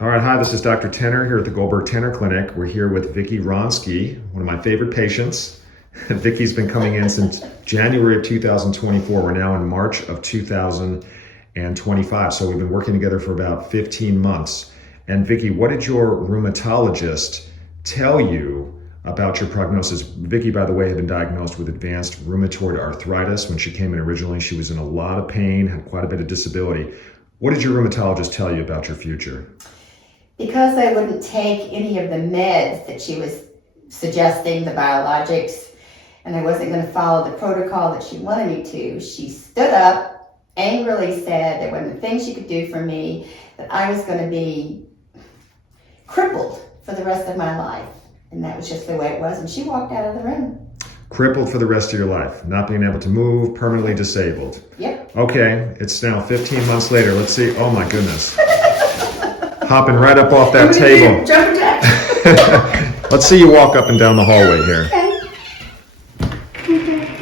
All right, hi, this is Dr. Tener here at the Goldberg Tener Clinic. We're here with Vicki, one of my favorite patients. Vicki's been coming in since January of 2024. We're now in March of 2025. So we've been working together for about 15 months. And Vicki, what did your rheumatologist tell you about your prognosis? Vicki, by the way, had been diagnosed with advanced rheumatoid arthritis. When she came in originally, she was in a lot of pain, had quite a bit of disability. What did your rheumatologist tell you about your future? Because I wouldn't take any of the meds that she was suggesting, the biologics, and I wasn't going to follow the protocol that she wanted me to, she stood up, angrily said there wasn't a thing she could do for me, that I was going to be crippled for the rest of my life. And that was just the way it was, and she walked out of the room. Crippled for the rest of your life, not being able to move, permanently disabled. Yep. Okay, it's now 15 months later. Let's see. Oh my goodness. Hopping right up off that table. Jump jack. Let's see you walk up and down the hallway here. Okay.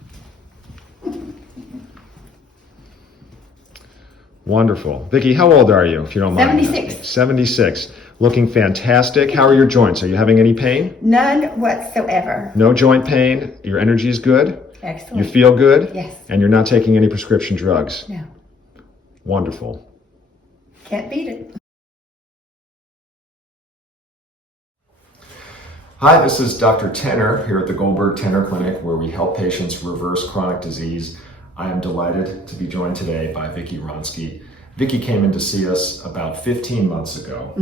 Wonderful. Vicki, how old are you, if you don't mind? 76. 76. Looking fantastic. How are your joints? Are you having any pain? None whatsoever. No joint pain. Your energy is good. Excellent. You feel good? Yes. And you're not taking any prescription drugs? No. Wonderful. Can't beat it. Hi, this is Dr. Tener here at the Goldberg Tener Clinic, where we help patients reverse chronic disease. I am delighted to be joined today by Vicki. Vicki came in to see us about 15 months ago,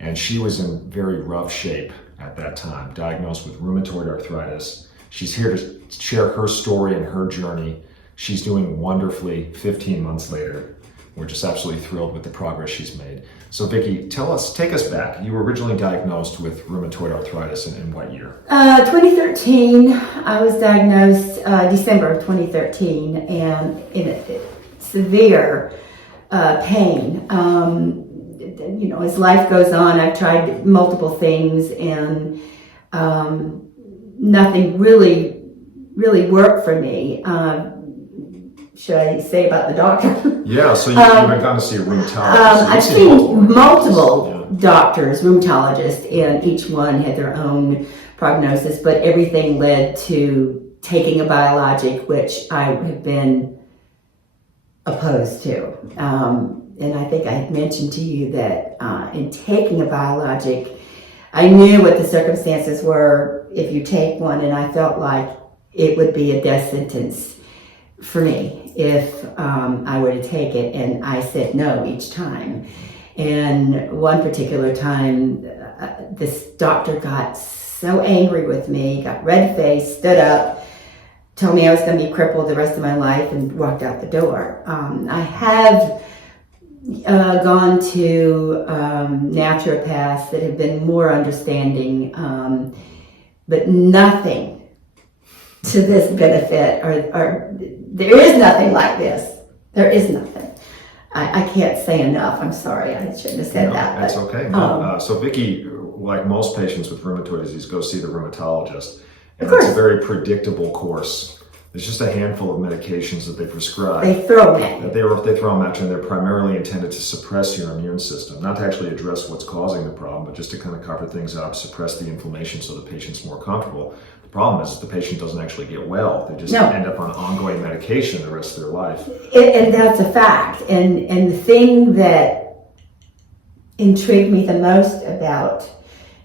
and she was in very rough shape at that time, diagnosed with rheumatoid arthritis. She's here to share her story and her journey. She's doing wonderfully 15 months later. We're just absolutely thrilled with the progress she's made. So Vicki, take us back. You were originally diagnosed with rheumatoid arthritis in what year? 2013, I was diagnosed December of 2013, and in a severe pain. As life goes on, I've tried multiple things, and nothing really worked for me. Should I say about the doctor? Yeah, so you went down to see a rheumatologist. I've seen multiple doctors, rheumatologists, and each one had their own prognosis, but everything led to taking a biologic, which I have been opposed to. And I think I had mentioned to you that in taking a biologic, I knew what the circumstances were if you take one, and I felt like it would be a death sentence for me if I were to take it, and I said no each time. And one particular time, this doctor got so angry with me, got red-faced, stood up, told me I was going to be crippled the rest of my life, and walked out the door. I have gone to naturopaths that have been more understanding, but nothing to this benefit, or there is nothing like this. There is nothing. I can't say enough. I'm sorry, I shouldn't have said that. That's okay. So Vicki, like most patients with rheumatoid disease, go see the rheumatologist. And it's a very predictable course. There's just a handful of medications that they prescribe. They throw them at you. They throw them at you, and they're primarily intended to suppress your immune system, not to actually address what's causing the problem, but just to kind of cover things up, suppress the inflammation so the patient's more comfortable. The problem is the patient doesn't actually get well. They just end up on ongoing medication the rest of their life. And that's a fact. And the thing that intrigued me the most about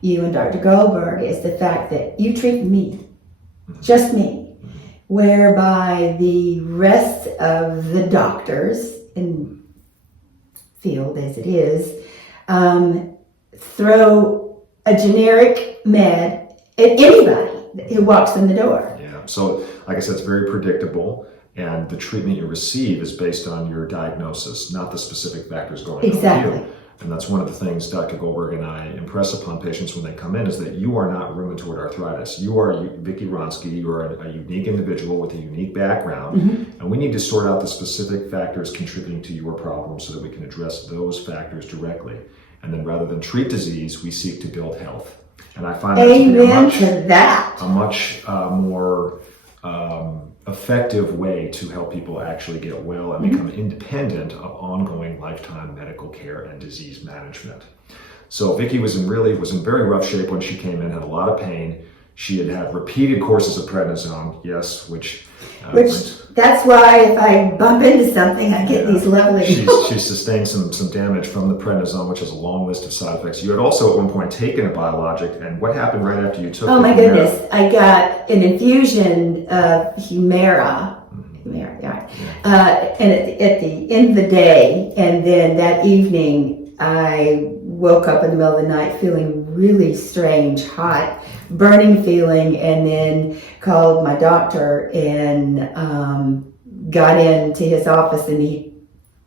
you and Dr. Goldberg is the fact that you treat me, just me, whereby the rest of the doctors in field as it is throw a generic med at anybody who walks in the door. Yeah, so like I said, it's very predictable, and the treatment you receive is based on your diagnosis, not the specific factors going on with you. And that's one of the things Dr. Goldberg and I impress upon patients when they come in, is that you are not rheumatoid arthritis. You are Vicki. You are a unique individual with a unique background, and we need to sort out the specific factors contributing to your problem so that we can address those factors directly. And then rather than treat disease, we seek to build health. And I find that to be a much more effective way to help people actually get well and become independent of ongoing lifetime medical care and disease management. So Vicki was in very rough shape when she came in, had a lot of pain. She had repeated courses of prednisone, yes, which that's why if I bump into something, I get these lovely. She sustained some damage from the prednisone, which has a long list of side effects. You had also at one point taken a biologic, and what happened right after you took it? Oh my goodness, I got an infusion of Humira. And at the end of the day, and then that evening, I woke up in the middle of the night feeling really strange, hot, burning feeling, and then called my doctor and got into his office, and he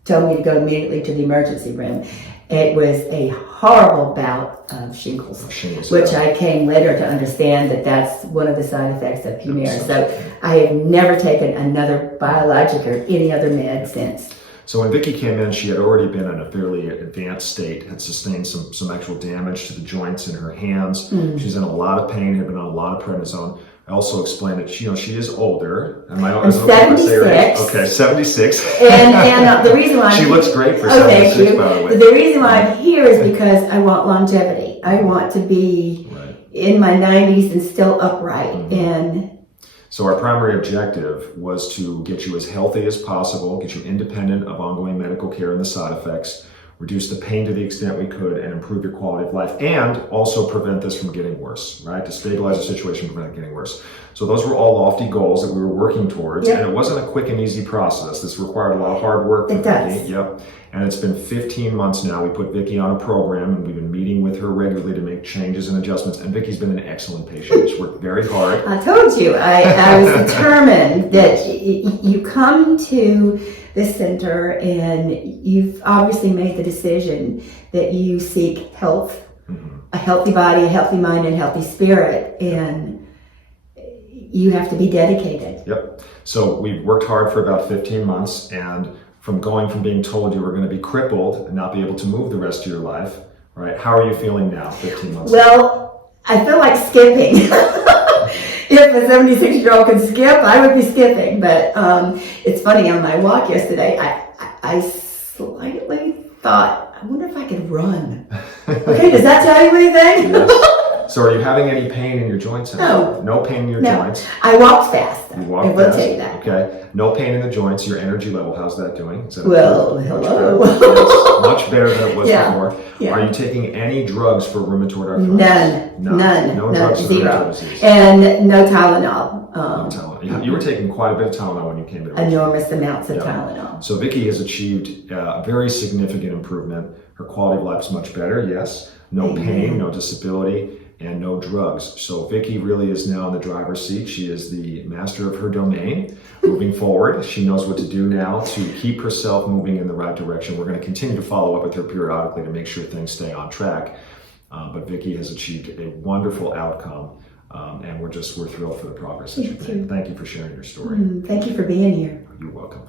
told me to go immediately to the emergency room. It was a horrible bout of shingles, which I came later to understand that that's one of the side effects of Humira. So I have never taken another biologic or any other med since. So when Vicki came in, she had already been in a fairly advanced state, had sustained some actual damage to the joints in her hands. She's in a lot of pain, had been on a lot of prednisone. I also explained that she is older. I'm 76. Okay, 76. And the reason why she looks great for 76, by the way. The reason why I'm here is because I want longevity. I want to be in my 90s and still upright. And so our primary objective was to get you as healthy as possible, get you independent of ongoing medical care and the side effects, reduce the pain to the extent we could, and improve your quality of life, and also prevent this from getting worse, right? To stabilize the situation, prevent it getting worse. So those were all lofty goals that we were working towards, and it wasn't a quick and easy process. This required a lot of hard work. It does. Yep. And it's been 15 months now. We put Vicki on a program, and we've been meeting with her regularly to make changes and adjustments, and Vicki's been an excellent patient. She's worked very hard. I told you, I was determined that you come to this center and you've obviously made the decision that you seek health, a healthy body, a healthy mind, and a healthy spirit, and you have to be dedicated. Yep. So we've worked hard for about 15 months, and from being told you were going to be crippled and not be able to move the rest of your life, right? How are you feeling now, 15 months? Well, I feel like skipping. If a 76-year-old can skip, I would be skipping. But it's funny, on my walk yesterday, I slightly thought, I wonder if I could run. Okay, does that tell you anything? Yes. So are you having any pain in your joints? No. No pain in your joints? I walked fast. You walked fast? I will tell you that. Okay. No pain in the joints. Your energy level, how's that doing? Well, hello. Much better than it was before. Yeah. Are you taking any drugs for rheumatoid arthritis? None. No drugs for Zero. rheumatoid disease? And no Tylenol. No Tylenol. You were taking quite a bit of Tylenol when you came in. Enormous amounts of Tylenol. So Vicki has achieved a very significant improvement. Her quality of life is much better, yes. No pain, no disability, and no drugs. So Vicki really is now in the driver's seat. She is the master of her domain. Moving forward, she knows what to do now to keep herself moving in the right direction. We're going to continue to follow up with her periodically to make sure things stay on track. But Vicki has achieved a wonderful outcome, and we're thrilled for the progress that you've made. Thank you for sharing your story. Thank you for being here. You're welcome.